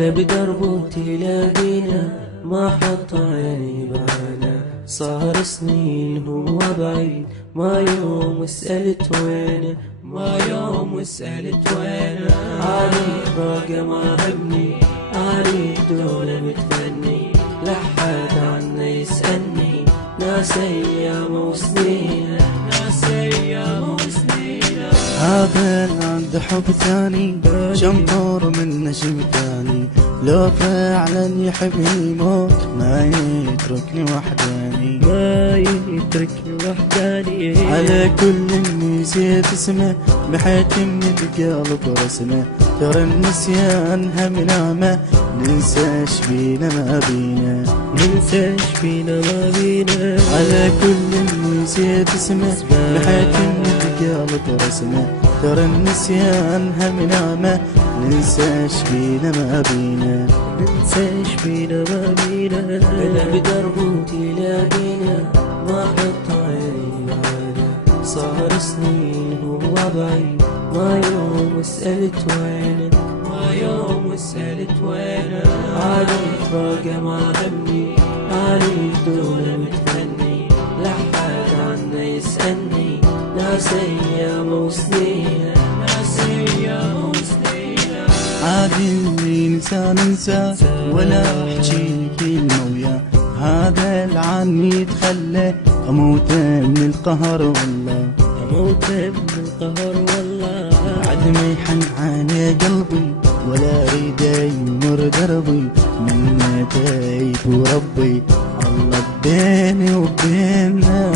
انا بدربه تلاقينا ما حط عيني بعنا. صار سنين هو بعيد ما يوم سألت وينه، ما يوم سألت وينه. علي باقى ما همني، علي دولة متفني، لحد عنه يسألني. ناس أيام وسنين، ناس أيام وسنين. هذا عنده حب ثاني، شمطور من نجم ثاني. لو فعلا يحب يموت ما يتركني وحداني، ما يتركني وحداني. على كل نسيت اسمه بحيث من القلب رسمه. ترى النسيان هم نعمة، ننساش بينا ما بينا، ننساش بينا ما بينا. على كل نسيت اسمه بحيث من القلب رسمه. ترى النسيان هم نعمة، ننساش بينا ما بينا، ننساش بينا ما بينا. انا بدربه تلاقينا ما حط عيني بعنا. صار سنين هو بعيد ما يوم سألت وينه، ما يوم سألت وينه. علي باقى ما همني، علي دولة متفني، لحد عنه يسألني. ناس أيام وسنين، ناس أيام وسنين. عادي اللي ننسى ننسى ولا احكي كلمة وياه. هذا العن يتخلى اموت من القهر والله، اموت من القهر والله. عد ما يحن على قلبي ولا اريد يمر دربي. من تايب وربي الله بيني وبيننا،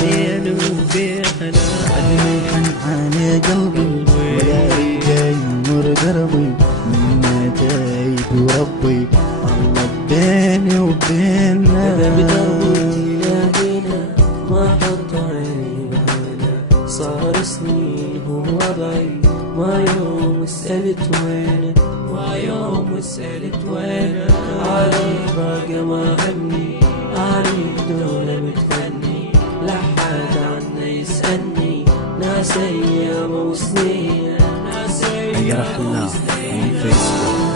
بيني وبيننا. عد ما يحن على قلبي ولا اريد يمر دربي. من تايب وربي الله بيني وبيننا. انا بدربه تلاقينا ما حط عيني بعنا. صار سنين هو بعيد ما يوم سألت وينه، ما يوم سألت وينه. علي باقى ما همني، علي دولة متفني، لحد عنه يسألني. ناس أيام وسنين، ناس أيام يا رحلة وسنين. فيسبوك.